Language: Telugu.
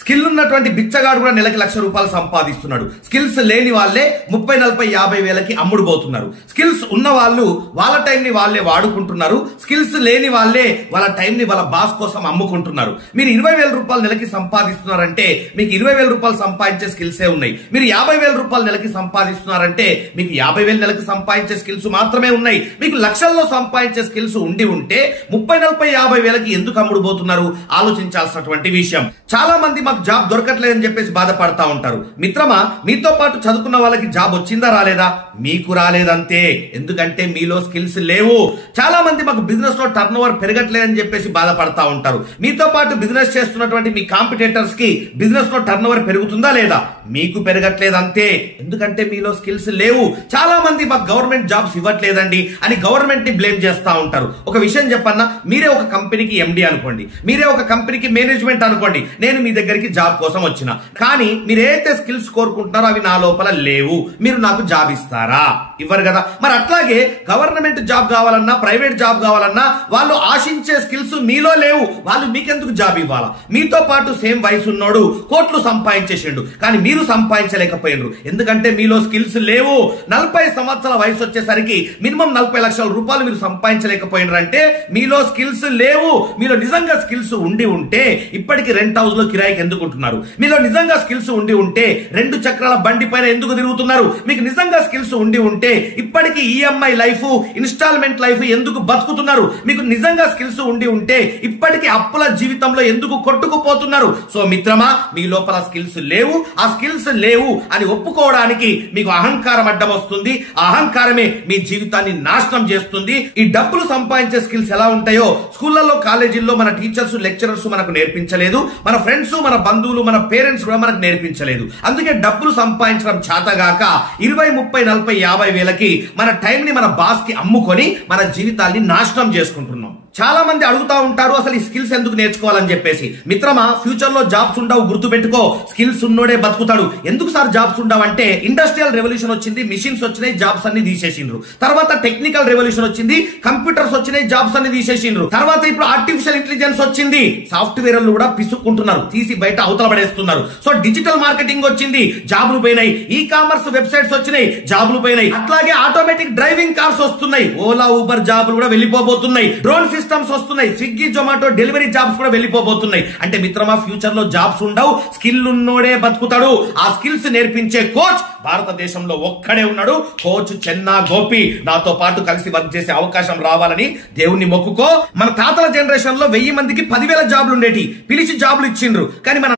స్కిల్ ఉన్నటువంటి బిచ్చగాడు కూడా నెలకి ₹1,00,000 సంపాదిస్తున్నాడు. స్కిల్స్ లేని వాళ్ళే 30, 40, 50 వేలకి అమ్ముడుపోతున్నారు. స్కిల్స్ ఉన్న వాళ్ళు వాళ్ళ టైం ని వాళ్ళే వాడుకుంటున్నారు. స్కిల్స్ లేని వాళ్ళే వాళ్ళ టైం ని వాళ్ళ బాస్ కోసం అమ్ముకుంటున్నారు. మీరు ₹20,000 నెలకి సంపాదిస్తున్నారంటే మీకు ₹20,000 సంపాదించే స్కిల్సే ఉన్నాయి. మీరు ₹50,000 నెలకి సంపాదిస్తున్నారంటే మీకు 50,000 నెలకి సంపాదించే స్కిల్స్ మాత్రమే ఉన్నాయి. మీకు లక్షల్లో సంపాదించే స్కిల్స్ ఉండి ఉంటే 30, 40, 50 వేలకి ఎందుకు అమ్ముడుపోతున్నారు? ఆలోచించాల్సినటువంటి విషయం. చాలా మంది మాకు జాబ్ దొరకట్లేదని చెప్పేసి బాధపడతా ఉంటారు. మిత్రమా, మీతో పాటు చదువుకున్న వాళ్ళకి జాబ్ వచ్చిందా రాలేదా? మీకు రాలేదంతే. ఎందుకంటే మీలో స్కిల్స్ లేవు. చాలా మంది మాకు బిజినెస్ లో టర్న్ ఓవర్ పెరగట్లేదని చెప్పేసి బాధపడతా ఉంటారు. మీతో పాటు బిజినెస్ చేస్తున్నటువంటి మీ కాంపిటేటర్స్ కి బిజినెస్ లో టర్న్ ఓవర్ పెరుగుతుందా లేదా? మీకు పెరగట్లేదు అంతే. ఎందుకంటే మీలో స్కిల్స్ లేవు. చాలా మంది మాకు గవర్నమెంట్ జాబ్స్ ఇవ్వట్లేదండి అని గవర్నమెంట్ ని బ్లేమ్ చేస్తా ఉంటారు. ఒక విషయం చెప్పన్నా, మీరే ఒక కంపెనీకి ఎండి అనుకోండి, మీరే ఒక కంపెనీకి మేనేజ్మెంట్ అనుకోండి. నేను మీ దగ్గరికి జాబ్ కోసం వచ్చిన, కానీ మీరైతే స్కిల్స్ కోరుకుంటున్నారో అవి నా లోపల లేవు. మీరు నాకు జాబ్ ఇస్తారా? ఇవ్వరు కదా. మరి అట్లాగే గవర్నమెంట్ జాబ్ కావాలన్నా ప్రైవేట్ జాబ్ కావాలన్నా వాళ్ళు ఆశించే స్కిల్స్ మీలో లేవు. వాళ్ళు మీకెందుకు జాబ్ ఇవ్వాలా? మీతో పాటు సేమ్ వయసు ఉన్నోడు కోట్లు సంపాదించేసిండు, కానీ మీరు సంపాదించలేకపోయినరు. ఎందుకంటే మీలో స్కిల్స్ లేవు. 40 సంవత్సరాల వయసు వచ్చేసరికి మినిమం ₹40 లక్షల మీరు సంపాదించలేకపోయినారంటే మీలో స్కిల్స్ లేవు. మీలో నిజంగా స్కిల్స్ ఉండి ఉంటే ఇప్పటికి రెంట్ హౌస్ లో కిరాయికి ఎందుకు ఉంటున్నారు? మీలో నిజంగా స్కిల్స్ ఉండి ఉంటే 2 చక్రాల బండి పైన ఎందుకు తిరుగుతున్నారు? మీకు నిజంగా స్కిల్స్ ఉండి ఉంటే ఇప్పటికి ఈఎంఐ లైఫ్, ఇన్స్టాల్మెంట్ లైఫ్ ఎందుకు బతుకుతున్నారు? మీకు నిజంగా స్కిల్స్ ఉండి ఉంటే ఇప్పటికి అప్పుల జీవితంలో ఎందుకు కొట్టుకుపోతున్నారు? సో మిత్రమా, మీ లోపల స్కిల్స్ లేవు. ఆ స్కిల్స్ లేవు అని ఒప్పుకోవడానికి మీకు అహంకారం అడ్డం వస్తుంది. ఆ అహంకారమే మీ జీవితాన్ని నాశనం చేస్తుంది. ఈ డబ్బులు సంపాదించే స్కిల్స్ ఎలా ఉంటాయో స్కూళ్లలో, కాలేజీల్లో మన టీచర్స్, లెక్చరర్స్ మనకు నేర్పించలేదు. మన ఫ్రెండ్స్, మన బంధువులు, మన పేరెంట్స్ కూడా మనకు నేర్పించలేదు. అందుకే డబ్బులు సంపాదించడం చేతగాక 20, 30, 40, 50 వేలకి మన టైం ని మన బాస్ కి అమ్ముకొని మన జీవితాన్ని నాశనం చేసుకుంటున్నాం. చాలా మంది అడుగుతా ఉంటారు అసలు ఈ స్కిల్స్ ఎందుకు నేర్చుకోవాలని చెప్పేసి. మిత్రమా, ఫ్యూచర్ లో జాబ్స్ ఉండవు, గుర్తు పెట్టుకో. స్కిల్స్ ఉన్నోడే బతుకుతాడు. ఎందుకు సార్ జాబ్స్ ఉండవు అంటే, ఇండస్ట్రియల్ రెవల్యూషన్ వచ్చింది, మిషన్స్ వచ్చినాయి, జాబ్స్ అన్ని తీసేసిండ్రు. తర్వాత టెక్నికల్ రెవల్యూషన్ వచ్చింది, కంప్యూటర్స్ వచ్చినాయి, జాబ్స్ అన్ని తీసేసిండ్రు. తర్వాత ఇప్పుడు ఆర్టిఫిషియల్ ఇంటెలిజెన్స్ వచ్చింది, సాఫ్ట్వేర్ కూడా పిసుక్కుంటున్నారు, తీసి బయట అవతల పడేస్తున్నారు. సో డిజిటల్ మార్కెటింగ్ వచ్చింది, జాబులు పోయినాయి. ఈ కామర్స్ వెబ్సైట్స్ వచ్చినాయి, జాబులు పోయినాయి. అట్లాగే ఆటోమేటిక్ డ్రైవింగ్ కార్స్ వస్తున్నాయి, ఓలా, ఊబర్ జాబులు కూడా వెళ్ళిపోబోతున్నాయి. డ్రోన్ సిస్టమ్స్ వస్తున్నాయి, స్విగ్గీ, జొమాటో డెలివరీ జాబ్స్ కూడా వెళ్ళిపోబోతున్నాయి. అంటే మిత్రమా, ఫ్యూచర్ లో జాబ్స్ ఉండవు, స్కిల్ ఉన్నోడే బతుకుతాడు. ఆ స్కిల్స్ నేర్పించే కోచ్ భారతదేశంలో ఒక్కడే ఉన్నాడు. కోచ్ చెన్నా గోపి. నాతో పాటు కలిసి వర్క్ చేసే అవకాశం రావాలని దేవుణ్ణి మొక్కుకో. మన తాతల జనరేషన్ లో 1000 మందికి 10,000 జాబ్లు ఉండేటి, పిలిచి జాబ్లు ఇచ్చిండ్రు. కానీ మన